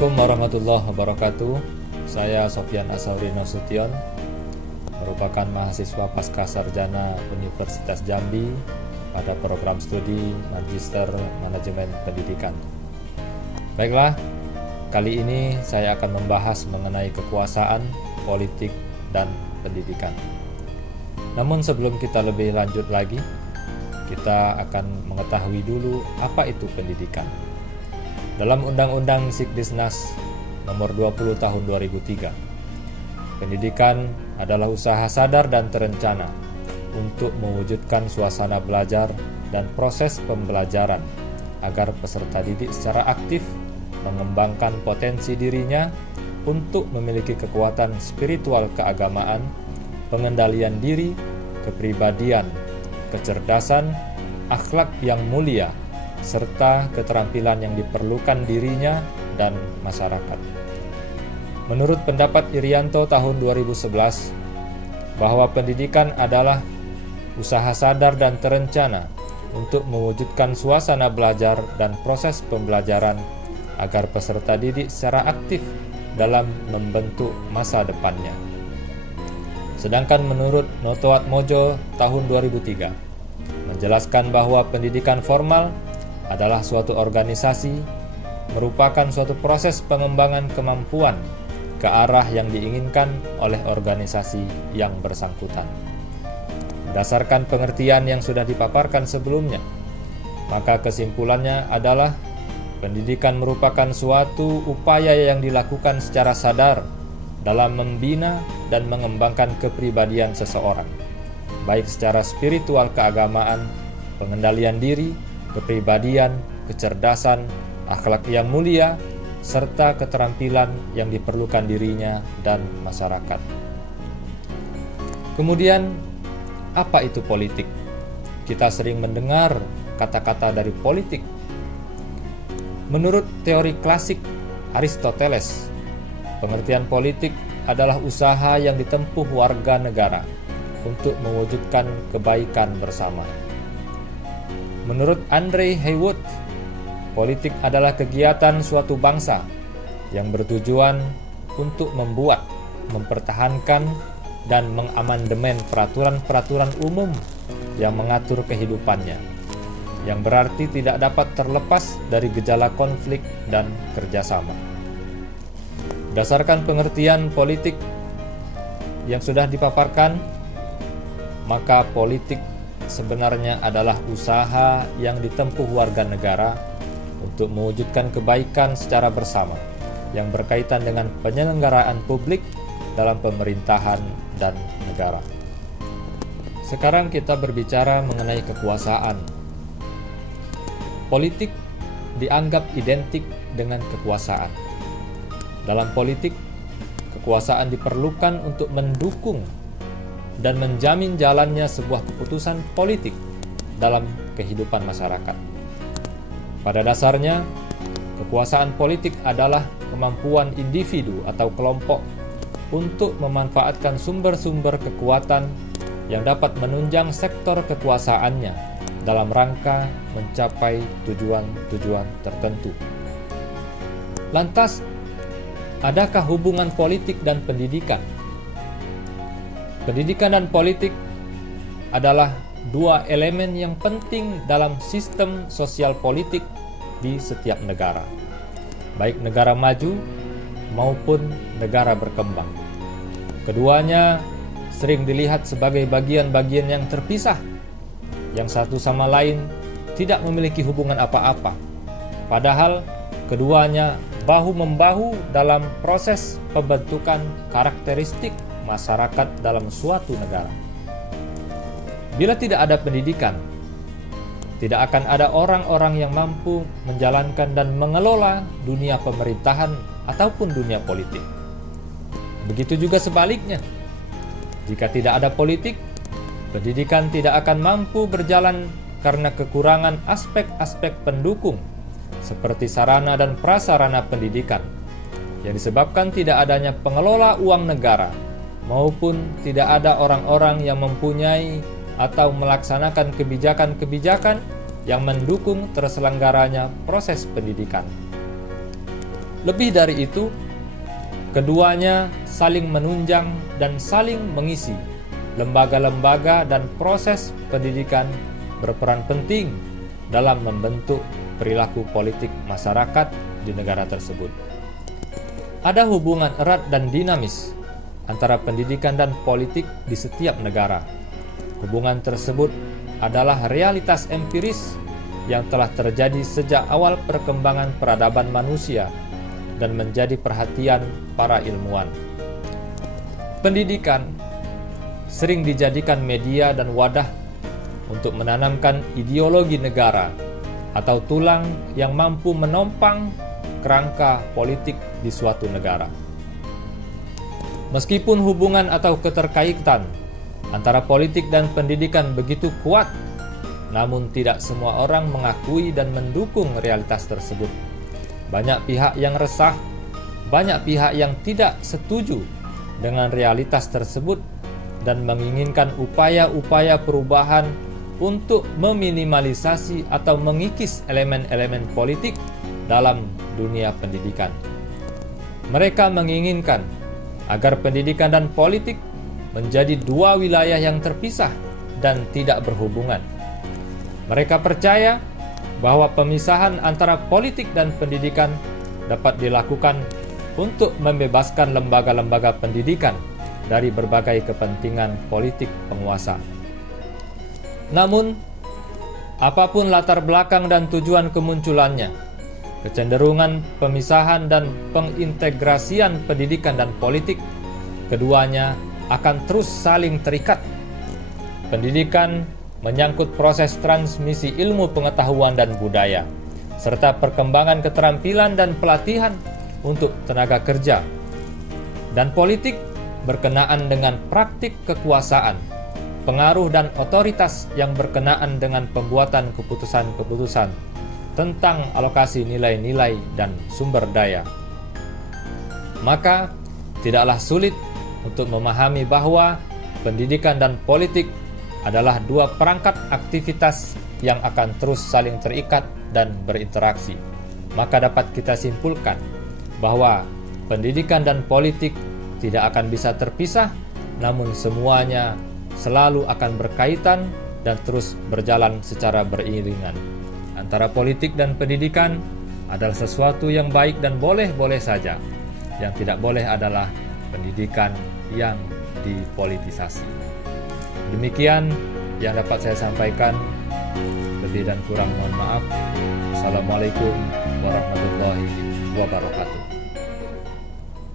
Assalamualaikum warahmatullahi wabarakatuh. Saya Sofyan Asauri Nasution, merupakan mahasiswa Pascasarjana Universitas Jambi pada program studi Magister Manajemen Pendidikan. Baiklah, kali ini saya akan membahas mengenai kekuasaan, politik, dan pendidikan. Namun sebelum kita lebih lanjut lagi, kita akan mengetahui dulu apa itu pendidikan. Dalam Undang-Undang Sikdisnas Nomor 20 Tahun 2003, pendidikan adalah usaha sadar dan terencana untuk mewujudkan suasana belajar dan proses pembelajaran agar peserta didik secara aktif mengembangkan potensi dirinya untuk memiliki kekuatan spiritual keagamaan, pengendalian diri, kepribadian, kecerdasan, akhlak yang mulia, serta keterampilan yang diperlukan dirinya dan masyarakat. Menurut pendapat Irianto tahun 2011, bahwa pendidikan adalah usaha sadar dan terencana untuk mewujudkan suasana belajar dan proses pembelajaran agar peserta didik secara aktif dalam membentuk masa depannya. Sedangkan menurut Noto Atmojo tahun 2003, menjelaskan bahwa pendidikan formal adalah suatu organisasi, merupakan suatu proses pengembangan kemampuan ke arah yang diinginkan oleh organisasi yang bersangkutan. Berdasarkan pengertian yang sudah dipaparkan sebelumnya, maka kesimpulannya adalah pendidikan merupakan suatu upaya yang dilakukan secara sadar dalam membina dan mengembangkan kepribadian seseorang, baik secara spiritual keagamaan, pengendalian diri, kepribadian, kecerdasan, akhlak yang mulia, serta keterampilan yang diperlukan dirinya dan masyarakat. Kemudian, apa itu politik? Kita sering mendengar kata-kata dari politik. Menurut teori klasik Aristoteles, pengertian politik adalah usaha yang ditempuh warga negara untuk mewujudkan kebaikan bersama. Menurut Andre Haywood, politik adalah kegiatan suatu bangsa yang bertujuan untuk membuat, mempertahankan, dan mengamandemen peraturan-peraturan umum yang mengatur kehidupannya, yang berarti tidak dapat terlepas dari gejala konflik dan kerjasama. Berdasarkan pengertian politik yang sudah dipaparkan, maka politik sebenarnya adalah usaha yang ditempuh warga negara untuk mewujudkan kebaikan secara bersama yang berkaitan dengan penyelenggaraan publik dalam pemerintahan dan negara. Sekarang kita berbicara mengenai kekuasaan. Politik dianggap identik dengan kekuasaan. Dalam politik, kekuasaan diperlukan untuk mendukung dan menjamin jalannya sebuah keputusan politik dalam kehidupan masyarakat. Pada dasarnya, kekuasaan politik adalah kemampuan individu atau kelompok untuk memanfaatkan sumber-sumber kekuatan yang dapat menunjang sektor kekuasaannya dalam rangka mencapai tujuan-tujuan tertentu. Lantas, adakah hubungan politik dan pendidikan? Pendidikan dan politik adalah dua elemen yang penting dalam sistem sosial politik di setiap negara, baik negara maju maupun negara berkembang. Keduanya sering dilihat sebagai bagian-bagian yang terpisah, yang satu sama lain tidak memiliki hubungan apa-apa. Padahal keduanya bahu-membahu dalam proses pembentukan karakteristik masyarakat dalam suatu negara. Bila tidak ada pendidikan, tidak akan ada orang-orang yang mampu menjalankan dan mengelola dunia pemerintahan ataupun dunia politik. Begitu juga sebaliknya. Jika tidak ada politik, pendidikan tidak akan mampu berjalan karena kekurangan aspek-aspek pendukung seperti sarana dan prasarana pendidikan, yang disebabkan tidak adanya pengelola uang negara maupun tidak ada orang-orang yang mempunyai atau melaksanakan kebijakan-kebijakan yang mendukung terselenggaranya proses pendidikan. Lebih dari itu, keduanya saling menunjang dan saling mengisi. Lembaga-lembaga dan proses pendidikan berperan penting dalam membentuk perilaku politik masyarakat di negara tersebut. Ada hubungan erat dan dinamis antara pendidikan dan politik di setiap negara. Hubungan tersebut adalah realitas empiris yang telah terjadi sejak awal perkembangan peradaban manusia dan menjadi perhatian para ilmuwan. Pendidikan sering dijadikan media dan wadah untuk menanamkan ideologi negara atau tulang yang mampu menopang kerangka politik di suatu negara. Meskipun hubungan atau keterkaitan antara politik dan pendidikan begitu kuat, namun tidak semua orang mengakui dan mendukung realitas tersebut. Banyak pihak yang resah, banyak pihak yang tidak setuju dengan realitas tersebut dan menginginkan upaya-upaya perubahan untuk meminimalisasi atau mengikis elemen-elemen politik dalam dunia pendidikan. Mereka menginginkan agar pendidikan dan politik menjadi dua wilayah yang terpisah dan tidak berhubungan. Mereka percaya bahwa pemisahan antara politik dan pendidikan dapat dilakukan untuk membebaskan lembaga-lembaga pendidikan dari berbagai kepentingan politik penguasa. Namun, apapun latar belakang dan tujuan kemunculannya, kecenderungan pemisahan dan pengintegrasian pendidikan dan politik, keduanya akan terus saling terikat. Pendidikan menyangkut proses transmisi ilmu pengetahuan dan budaya, serta perkembangan keterampilan dan pelatihan untuk tenaga kerja. Dan politik berkenaan dengan praktik kekuasaan, pengaruh dan otoritas yang berkenaan dengan pembuatan keputusan-keputusan tentang alokasi nilai-nilai dan sumber daya. Maka, tidaklah sulit untuk memahami bahwa pendidikan dan politik adalah dua perangkat aktivitas yang akan terus saling terikat dan berinteraksi. Maka dapat kita simpulkan bahwa pendidikan dan politik tidak akan bisa terpisah, namun semuanya selalu akan berkaitan dan terus berjalan secara beriringan. Antara politik dan pendidikan adalah sesuatu yang baik dan boleh-boleh saja. Yang tidak boleh adalah pendidikan yang dipolitisasi. Demikian yang dapat saya sampaikan. Lebih dan kurang mohon maaf. Assalamualaikum warahmatullahi wabarakatuh.